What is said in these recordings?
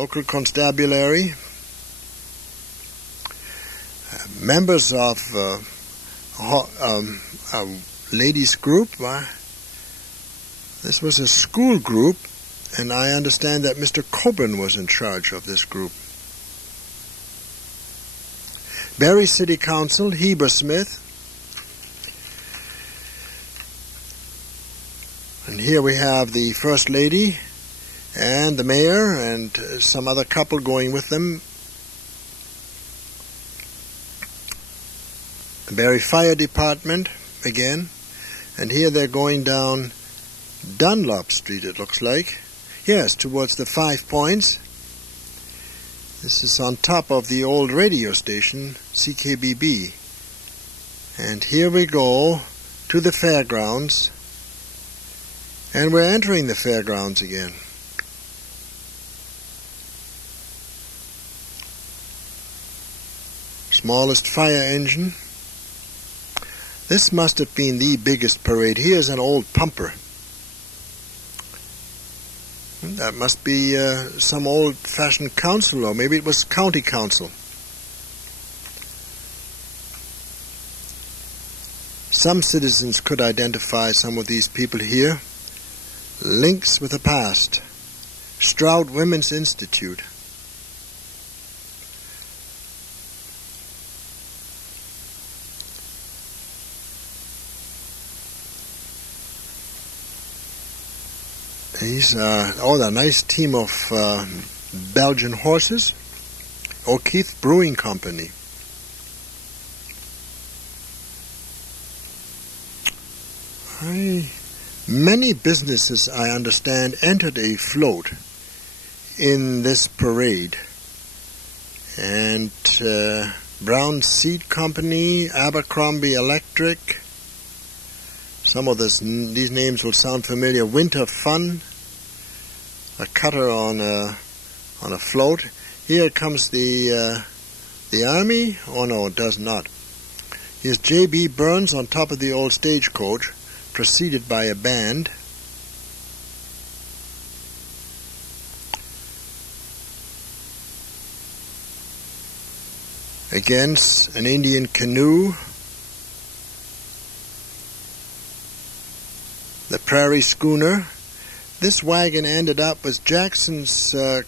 local constabulary, members of a ladies group. This was a school group, and I understand that Mr. Coburn was in charge of this group. Barrie City Council, Heber Smith. And here we have the First Lady and the Mayor and some other couple going with them. The Barrie Fire Department again. And here they're going down Dunlop Street, it looks like. Yes, towards the 5 Points. This is on top of the old radio station, CKBB. And here we go to the fairgrounds. And we're entering the fairgrounds again. Smallest fire engine. This must have been the biggest parade. Here's an old pumper. That must be some old-fashioned council, or maybe it was county council. Some citizens could identify some of these people here. Links with the past. Stroud Women's Institute. These are, a nice team of Belgian horses. O'Keefe Brewing Company. Many businesses, I understand, entered a float in this parade. And Brown Seed Company, Abercrombie Electric. Some of these names will sound familiar. Winter Fun, a cutter on a float. Here comes the army. Oh no, it does not. Here's J.B. Burns on top of the old stagecoach, preceded by a band. Again, an Indian canoe. The Prairie Schooner. This wagon ended up with Jackson's car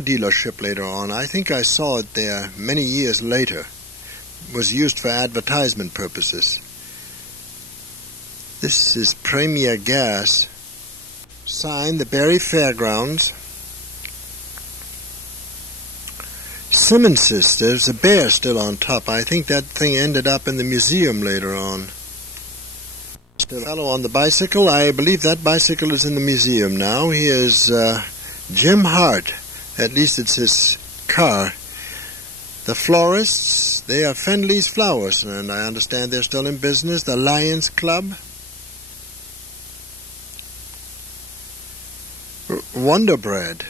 dealership later on. I think I saw it there many years later. It was used for advertisement purposes. This is Premier Gas. Sign, the Barrie Fairgrounds. Simmons's, there's a bear still on top. I think that thing ended up in the museum later on. The fellow on the bicycle, I believe that bicycle is in the museum now. He is Jim Hart. At least it's his car. The florists, they are Fendley's Flowers, and I understand they're still in business. The Lions Club. Wonder Bread.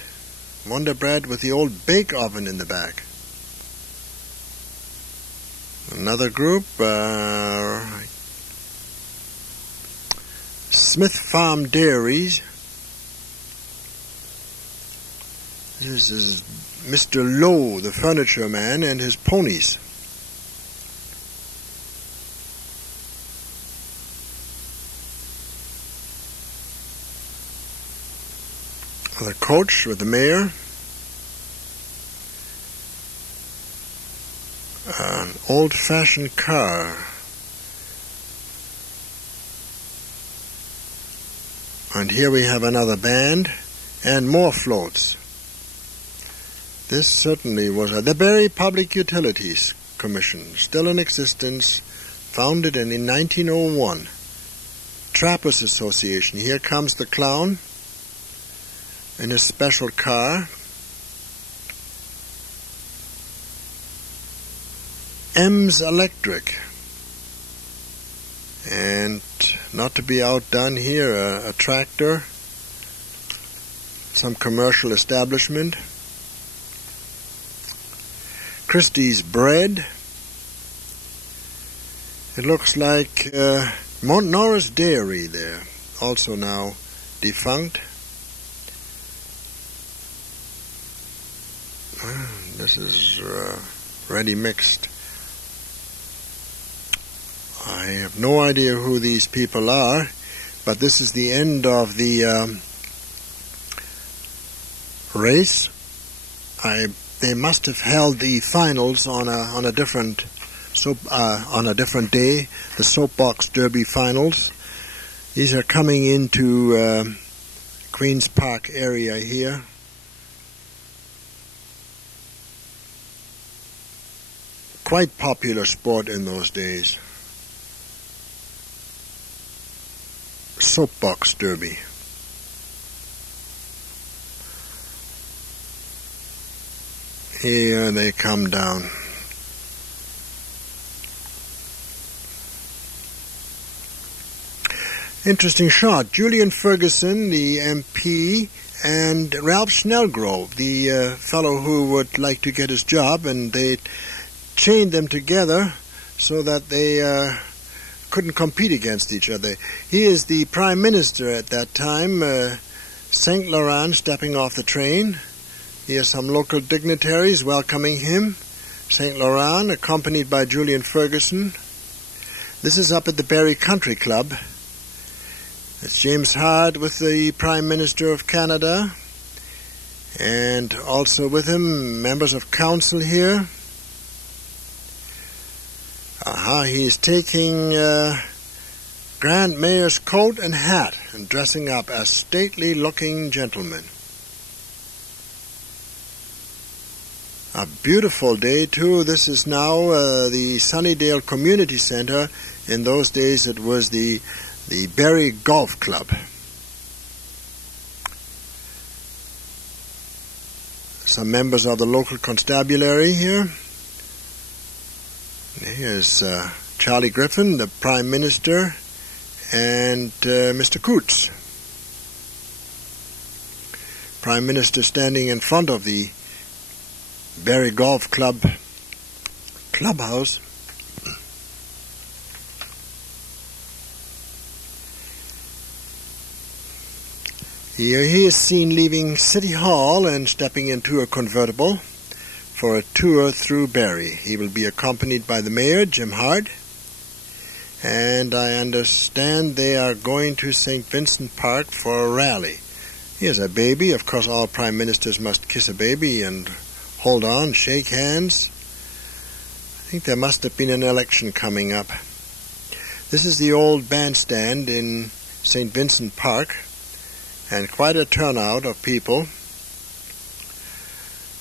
Wonder Bread with the old bake oven in the back. Another group, Smith Farm Dairies. This is Mr. Lowe, the furniture man, and his ponies. The coach with the mayor. An old-fashioned car. And here we have another band and more floats. This certainly was the Barrie Public Utilities Commission, still in existence, founded in 1901. Trappers Association. Here comes the clown in his special car. M's Electric. And not to be outdone here, a tractor, some commercial establishment. Christie's Bread. It looks like Mount Norris Dairy there, also now defunct. This is ready mixed. I have no idea who these people are, but this is the end of the race. They must have held the finals on a different day, the Soapbox Derby finals. These are coming into Queen's Park area here. Quite popular sport in those days. Soapbox Derby. Here they come down. Interesting shot. Julian Ferguson, the MP, and Ralph Snellgrove, the fellow who would like to get his job, and they chained them together so that they couldn't compete against each other. He is the Prime Minister at that time, St. Laurent, stepping off the train. He has some local dignitaries welcoming him. St. Laurent, accompanied by Julian Ferguson. This is up at the Barrie Country Club. It's James Hart with the Prime Minister of Canada, and also with him members of council here. He's taking Grand Mayor's coat and hat and dressing up as stately-looking gentlemen. A beautiful day, too. This is now the Sunnydale Community Center. In those days, it was the Barrie Golf Club. Some members of the local constabulary here. Here's Charly Griffin, the Prime Minister, and Mr. Coots. Prime Minister standing in front of the Barrie Golf Club clubhouse. Here he is seen leaving City Hall and stepping into a convertible for a tour through Barrie. He will be accompanied by the Mayor, Jim Hart, and I understand they are going to St. Vincent Park for a rally. Here's a baby. Of course, all Prime Ministers must kiss a baby and hold on, shake hands. I think there must have been an election coming up. This is the old bandstand in St. Vincent Park, and quite a turnout of people.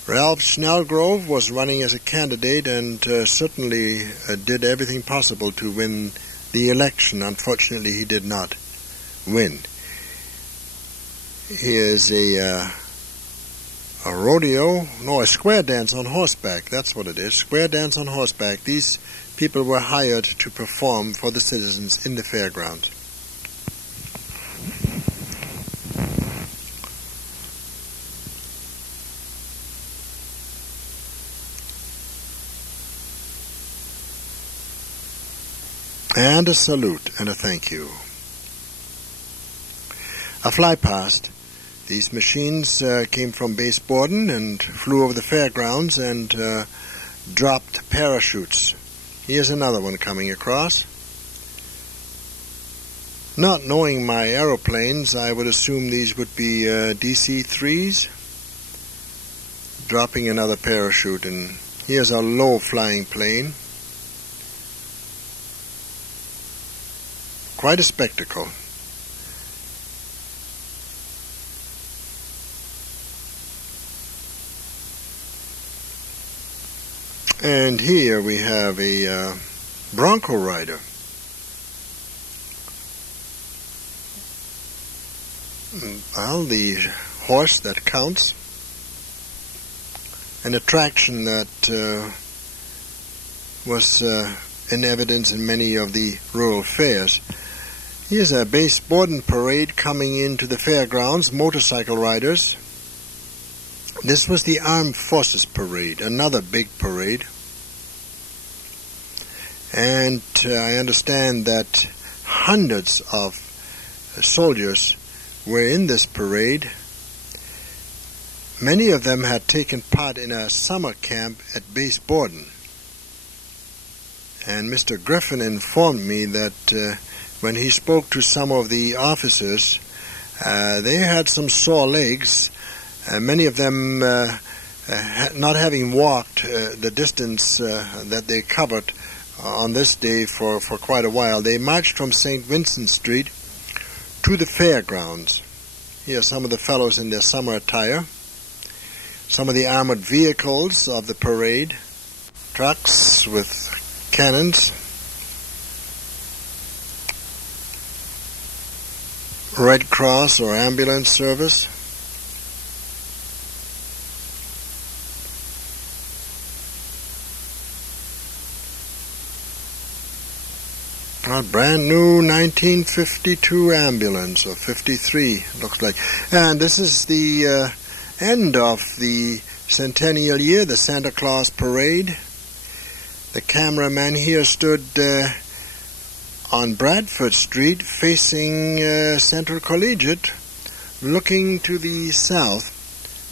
Ralph Snellgrove was running as a candidate and certainly did everything possible to win the election. Unfortunately, he did not win. Here's a square dance on horseback. That's what it is, square dance on horseback. These people were hired to perform for the citizens in the fairgrounds. And a salute and a thank you. A fly past. These machines came from Base Borden and flew over the fairgrounds and dropped parachutes. Here's another one coming across. Not knowing my aeroplanes, I would assume these would be DC-3s. Dropping another parachute, and here's a low-flying plane. Quite a spectacle. And here we have a bronco rider. Well, the horse that counts. An attraction that was in evidence in many of the rural fairs. Here's a Base Borden parade coming into the fairgrounds, motorcycle riders. This was the Armed Forces Parade, another big parade. And I understand that hundreds of soldiers were in this parade. Many of them had taken part in a summer camp at Base Borden. And Mr. Griffin informed me that when he spoke to some of the officers, they had some sore legs, many of them not having walked the distance that they covered on this day for quite a while. They marched from St. Vincent Street to the fairgrounds. Here are some of the fellows in their summer attire. Some of the armored vehicles of the parade, trucks with cannons, Red Cross or ambulance service. A brand new 1952 ambulance, or 53, looks like. And this is the end of the centennial year, the Santa Claus parade. The cameraman here stood on Bradford Street facing Central Collegiate, looking to the south.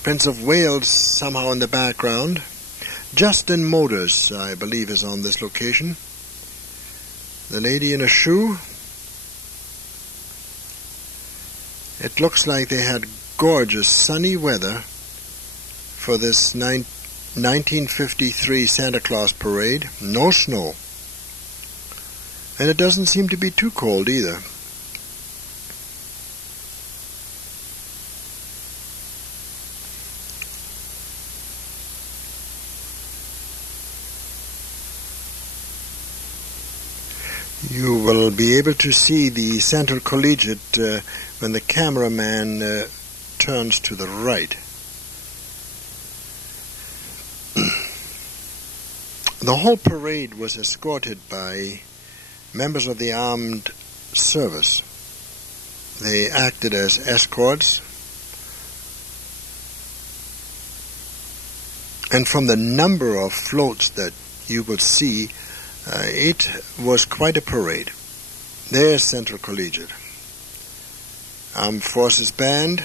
Prince of Wales somehow in the background. Justin Motors, I believe, is on this location. The lady in a shoe. It looks like they had gorgeous sunny weather for this 1953 Santa Claus parade. No snow. And it doesn't seem to be too cold either. You will be able to see the Central Collegiate when the cameraman turns to the right. The whole parade was escorted by members of the armed service. They acted as escorts. And from the number of floats that you will see, it was quite a parade. There's Central Collegiate. Armed Forces Band.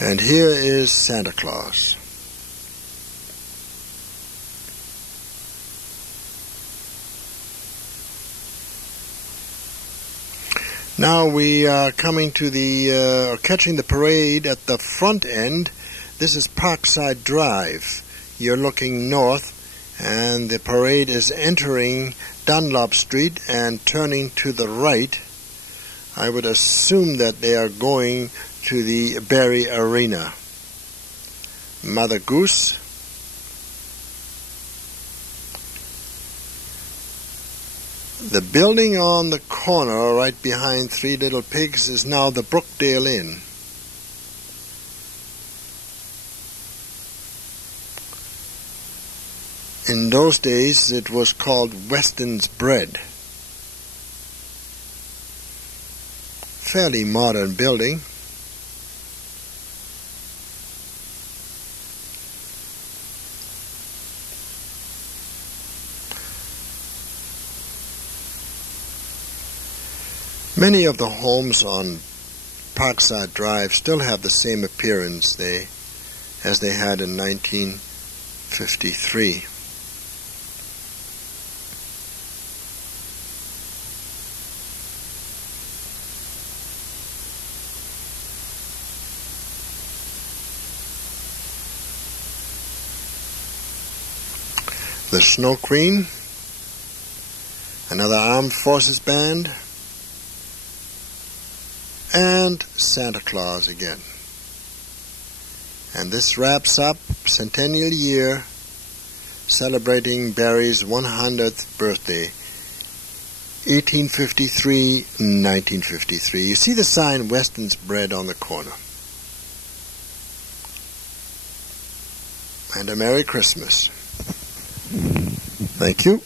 And here is Santa Claus. Now we are coming to catching the parade at the front end. This is Parkside Drive. You're looking north, and the parade is entering Dunlop Street and turning to the right. I would assume that they are going to the Barrie Arena. Mother Goose. The building on the corner right behind Three Little Pigs is now the Brookdale Inn. In those days it was called Weston's Bread. Fairly modern building. Many of the homes on Parkside Drive still have the same appearance as they had in 1953. The Snow Queen, another Armed Forces Band, and Santa Claus again. And this wraps up Centennial Year, celebrating Barrie's 100th birthday, 1853-1953. You see the sign Weston's Bread on the corner. And a Merry Christmas. Thank you.